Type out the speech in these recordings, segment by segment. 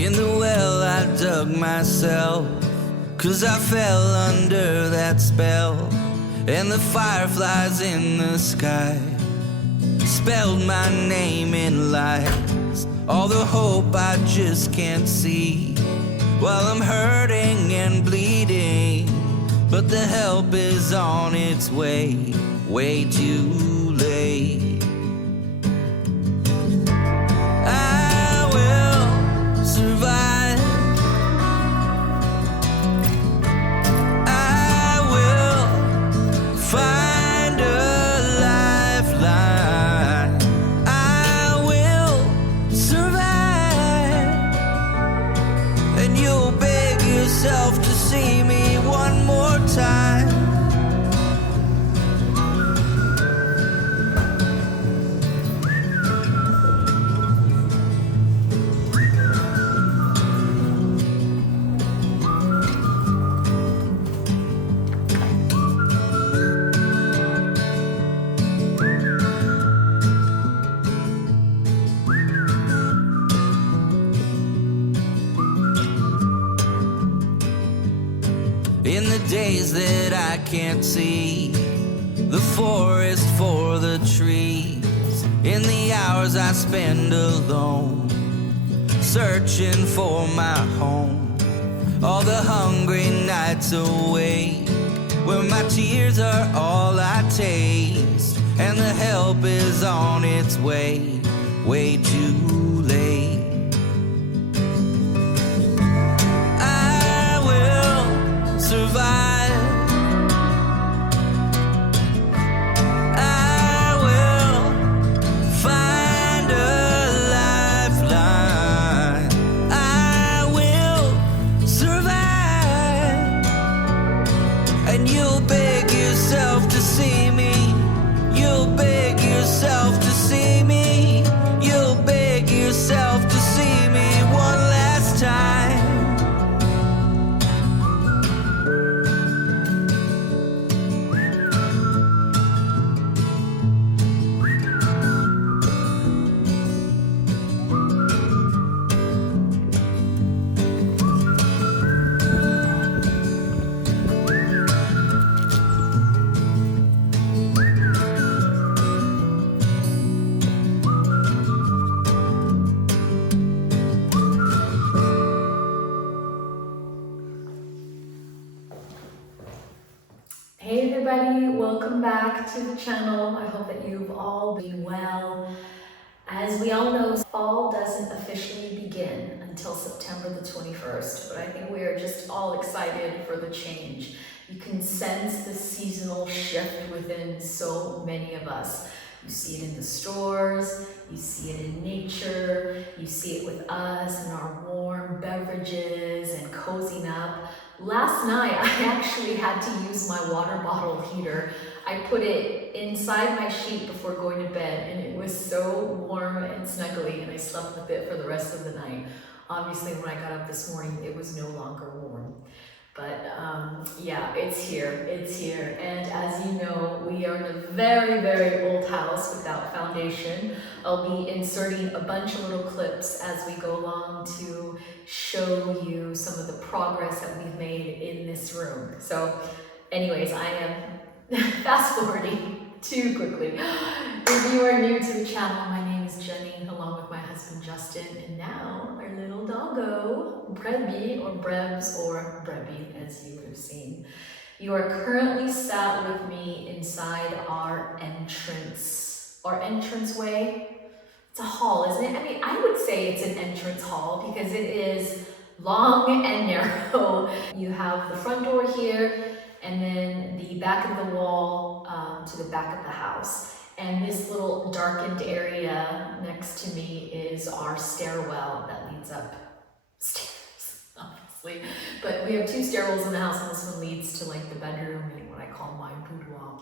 In the well I dug myself, 'cause I fell under that spell. And the fireflies in the sky spelled my name in lights. All the hope I just can't see while I'm hurting and bleeding. But the help is on its way, way too late. I will survive. I will find a lifeline. I will survive. And you'll beg yourself to see me one more time. In the days that I can't see the forest for the trees, in the hours I spend alone searching for my home, all the hungry nights awake where my tears are all I taste, and the help is on its way, way too late. Survive. I will find a lifeline. I will survive. And you'll beg yourself to see me. You'll beg yourself to see me. You'll beg yourself to see me one last time. Hey everybody, welcome back to the channel. I hope that you've all been well. As we all know, fall doesn't officially begin until September the 21st, but I think we are just all excited for the change. You can sense the seasonal shift within so many of us. You see it in the stores, you see it in nature, you see it with us and our warm beverages and cozying up. Last night, I actually had to use my water bottle heater. I put it inside my sheet before going to bed, and it was so warm and snuggly, and I slept with it for the rest of the night. Obviously, when I got up this morning, it was no longer warm. But yeah, it's here, and as you know, we are in a very, very old house without foundation. I'll be inserting a bunch of little clips as we go along to show you some of the progress that we've made in this room. So anyways, I am fast forwarding too quickly. If you are new to the channel, my name is Jenny, along with my husband Justin, and now our little doggo, Brebis, or Brebs, or Brebis, as you would have seen. You are currently sat with me inside our entranceway. It's a hall, isn't it? I mean, I would say it's an entrance hall because it is long and narrow. You have the front door here, and then the back of the wall to the back of the house. And this little darkened area next to me is our stairwell that leads upstairs, obviously. But we have two stairwells in the house, and this one leads to like the bedroom and what I call my boudoir.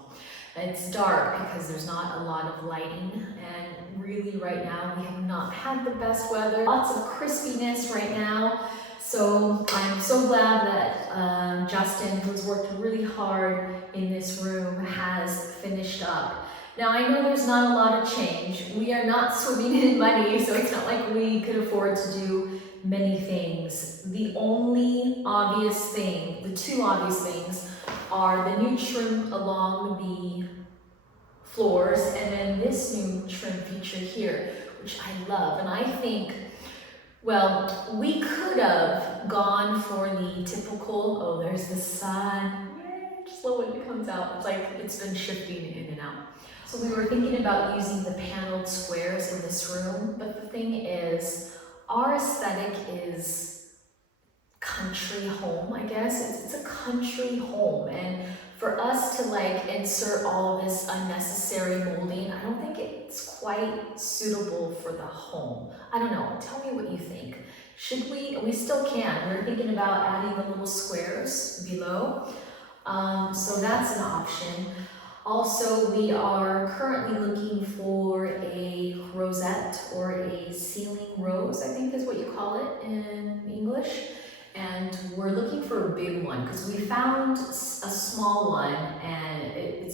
It's dark because there's not a lot of lighting, and really right now we have not had the best weather. Lots of crispiness right now. So I'm so glad that Justin, who's worked really hard in this room, has finished up. Now I know there's not a lot of change. We are not swimming in money, so it's not like we could afford to do many things. The only obvious thing, the two obvious things, are the new trim along the floors and then this new trim feature here, which I love. And I think, well, we could have gone for the typical, oh, there's the sun. Yay, just love when it comes out. It's like it's been shifting in and out. So we were thinking about using the paneled squares in this room, but the thing is, our aesthetic is country home, I guess. It's a country home, and for us to like insert all of this unnecessary molding, I don't think it's quite suitable for the home. I don't know, tell me what you think. Should we still can. We're thinking about adding the little squares below. So that's an option. Also, we are currently looking for a rosette or a ceiling rose, I think is what you call it in English. And we're looking for a big one because we found a small one and it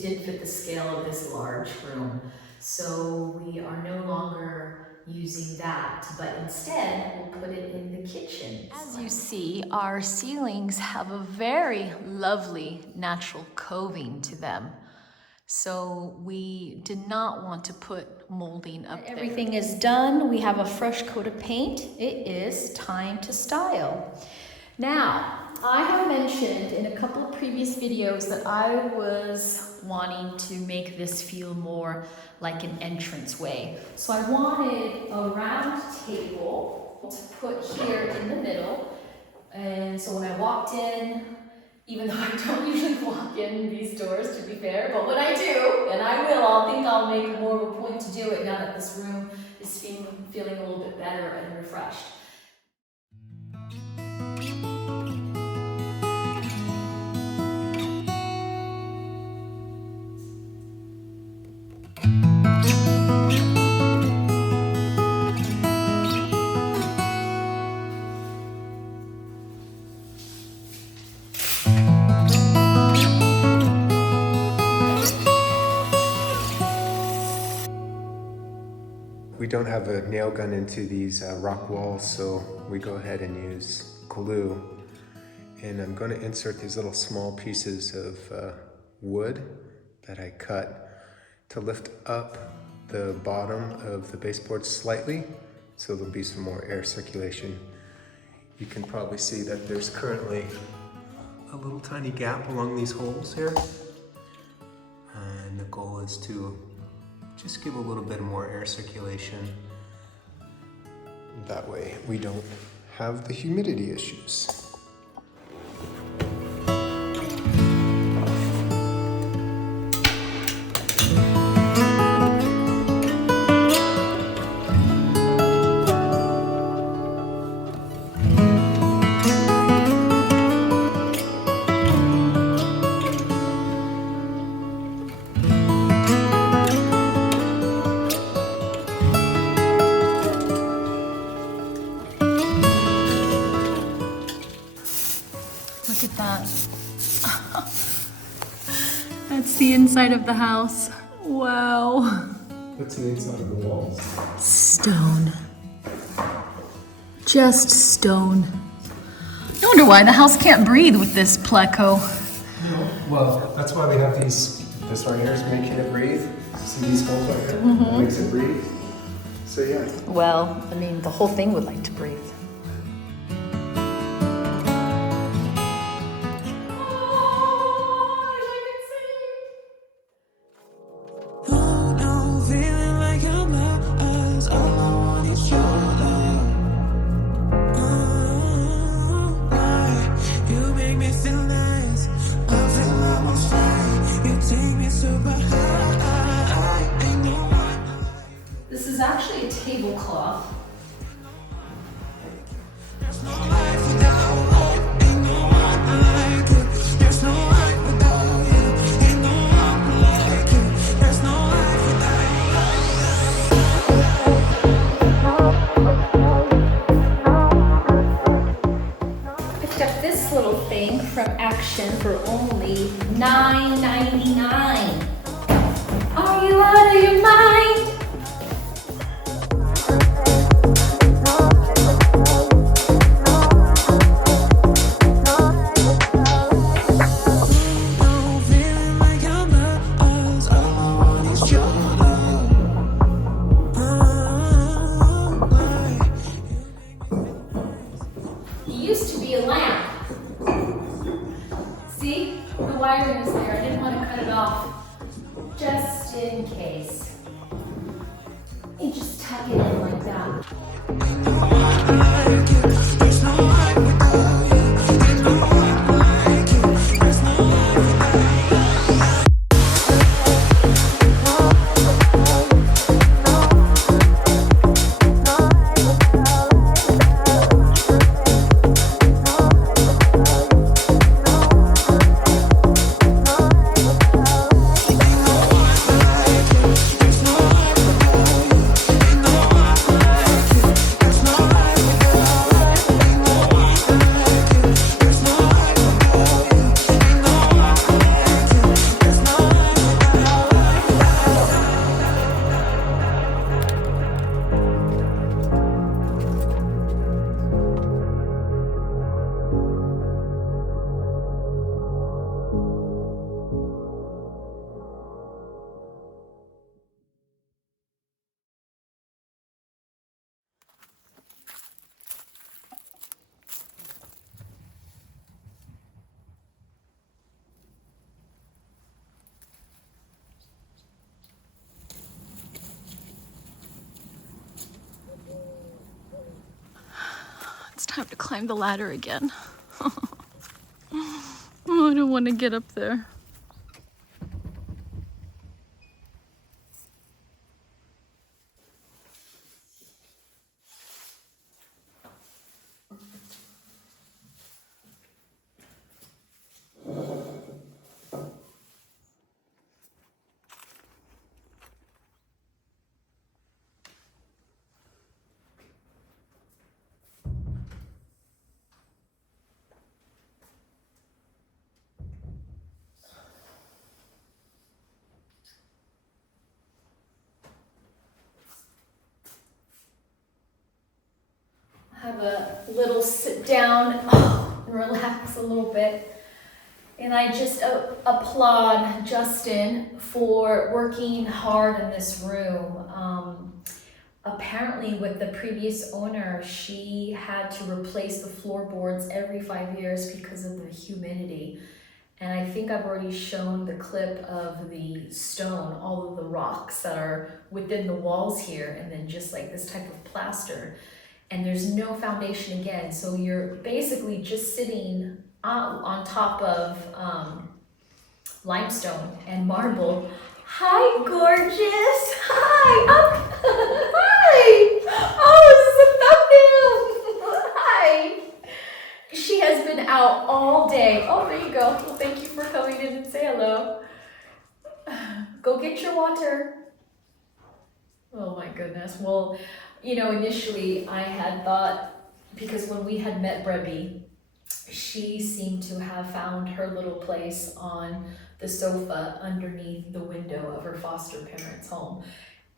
did fit the scale of this large room. So we are no longer using that, but instead we'll put it in the kitchen. As you see, our ceilings have a very lovely natural coving to them. So we did not want to put molding up there. Everything is done. We have a fresh coat of paint. It is time to style. Now, I have mentioned in a couple of previous videos that I was wanting to make this feel more like an entranceway. So I wanted a round table to put here in the middle. And so when I walked in, even though I don't usually walk in these doors, to be fair, but when I do, and I will, I'll make more of a point to do it now that this room is feeling a little bit better and refreshed. We don't have a nail gun into these rock walls, so we go ahead and use glue. And I'm going to insert these little small pieces of wood that I cut to lift up the bottom of the baseboard slightly, so there'll be some more air circulation. You can probably see that there's currently a little tiny gap along these holes here. And the goal is to just give a little bit more air circulation. That way we don't have the humidity issues. Look at that. That's the inside of the house. Wow. What's the inside of the walls? Stone. Just stone. No wonder why the house can't breathe with this pleco. No. Well, that's why we have these. This right here is making it breathe. See these holes right here? That makes it breathe. So yeah. Well, I mean, the whole thing would like to breathe. This is actually a tablecloth. Picked up this little thing from Action for only $9.99. you out of your mind. It used to be a lamp. See? The wiring is there. I didn't want to cut it off. Just in case. You just tuck it in like that. It's time to climb the ladder again. Oh, I don't want to get up there. Have a little sit down and relax a little bit. And I just applaud Justin for working hard in this room. Apparently with the previous owner, she had to replace the floorboards every 5 years because of the humidity. And I think I've already shown the clip of the stone, all of the rocks that are within the walls here, and then just like this type of plaster. And there's no foundation again, so you're basically just sitting on top of limestone and marble. Hi, gorgeous. Hi. Hi. Oh, this is a thumbnail. Hi. She has been out all day. Oh, there you go. Well, thank you for coming in and say hello. Go get your water. Oh my goodness. Well, you know, initially I had thought, because when we had met Brebis, she seemed to have found her little place on the sofa underneath the window of her foster parents' home.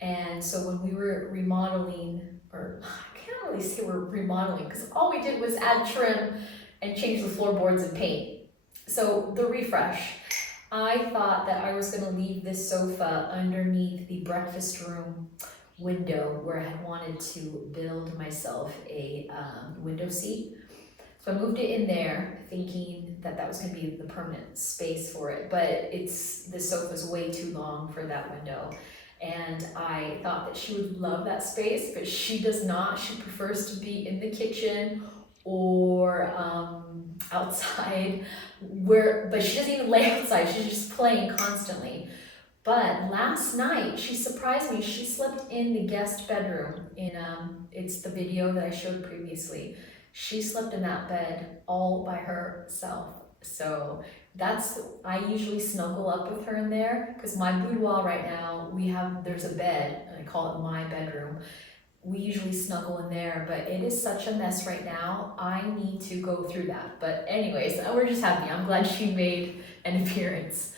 And so when we were remodeling, or I can't really say we're remodeling, because all we did was add trim and change the floorboards and paint. So the refresh. I thought that I was going to leave this sofa underneath the breakfast room window where I had wanted to build myself a window seat. So I moved it in there thinking that that was going to be the permanent space for it, but the sofa's way too long for that window. And I thought that she would love that space, but she does not. She prefers to be in the kitchen or outside, but she doesn't even lay outside. She's just playing constantly. But last night she surprised me. She slept in the guest bedroom. It's the video that I showed previously. She slept in that bed all by herself. So I usually snuggle up with her in there, because my boudoir right now, there's a bed, and I call it my bedroom. We usually snuggle in there, but it is such a mess right now. I need to go through that. But anyways, we're just happy. I'm glad she made an appearance.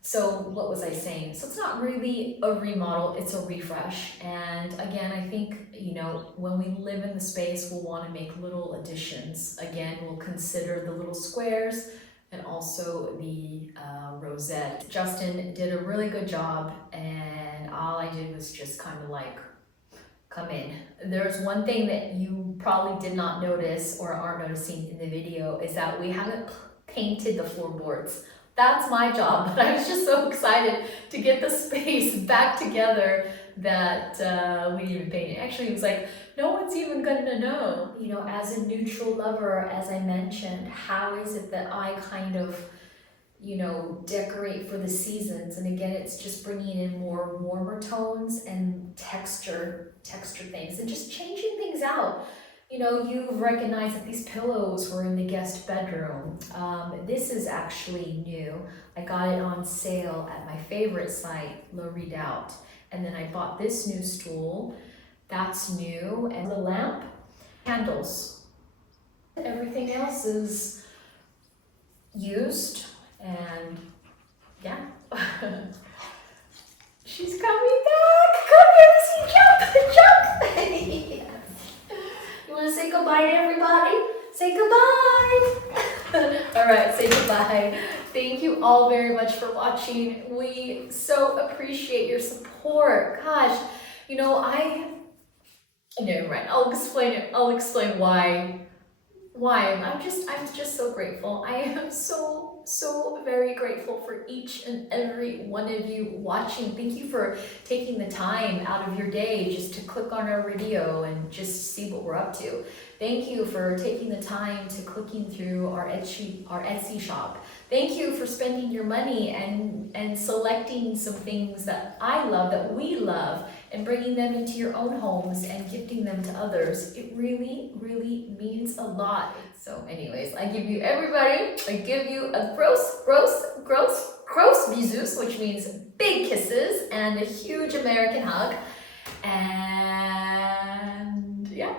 So what was I saying? So it's not really a remodel, it's a refresh. And again, I think, you know, when we live in the space, we'll want to make little additions. Again, we'll consider the little squares and also the rosette. Justin did a really good job, and all I did was just kind of like come in. There's one thing that you probably did not notice or aren't noticing in the video is that we haven't painted the floorboards. That's my job, but I was just so excited to get the space back together that we didn't even paint it. Actually, it was like, no one's even gonna know. You know, as a neutral lover, as I mentioned, how is it that I kind of, you know, decorate for the seasons? And again, it's just bringing in more warmer tones and texture things and just changing things out. You know, you've recognized that these pillows were in the guest bedroom. This is actually new. I got it on sale at my favorite site, Le Redoubt. And then I bought this new stool. That's new. And the lamp, candles. Everything else is used. And yeah. She's coming back. Come here, jump, jump. Yes. You want to say goodbye to everybody? Say goodbye. All right, say goodbye. Thank you all very much for watching. We so appreciate your support. Gosh, you know, no, right. I'll explain it. I'll explain why. I'm just so grateful. I am so very grateful for each and every one of you watching. Thank you for taking the time out of your day just to click on our video and just see what we're up to. Thank you for taking the time to clicking through our Etsy shop. Thank you for spending your money and selecting some things that I love, that we love, and bringing them into your own homes and gifting them to others. It really, really means a lot. So anyways, I give you a gross bisous, which means big kisses, and a huge American hug. And yeah,